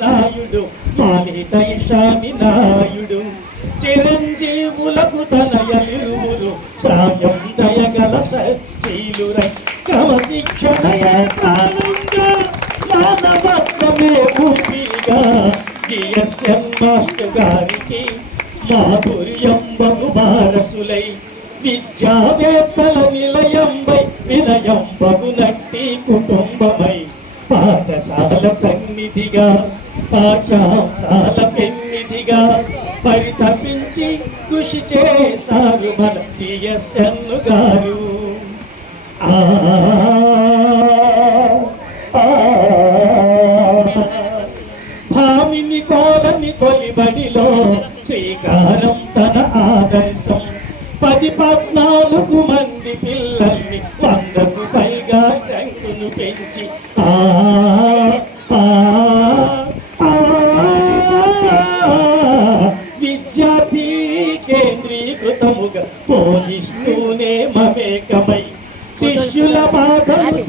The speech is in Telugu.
నాయుడు నాయుడు చిరంజీవులకు తనయలిరువురు సాయం దయగల సశీలురై క్రమశిక్షణయే కాలంగా మానవత్వమే ఊపిరిగా జిఎస్ఎం మాస్టర్ గారికి మాధుర్యం బహుమారసులై విద్యావేత్తల నిలయంబై వినయం బహునట్టి కుటుంబమై పాఠశాల సన్నిధిగా పాఠశాల పెన్నిధిగా పరితపించి కృషి చేశారు మన జిఎస్ఎన్ గారు. భామిని కోలని కొలిబడిలో శ్రీకారం తన ఆదర్శం 14 మంది పిల్లల్ని 100కు పైగా స్ట్రెంగ్త్ను పెంచి విద్యార్థి కేంద్రీకృతముగా బోధిస్తూనే మమేకమై శిష్యుల బాధలు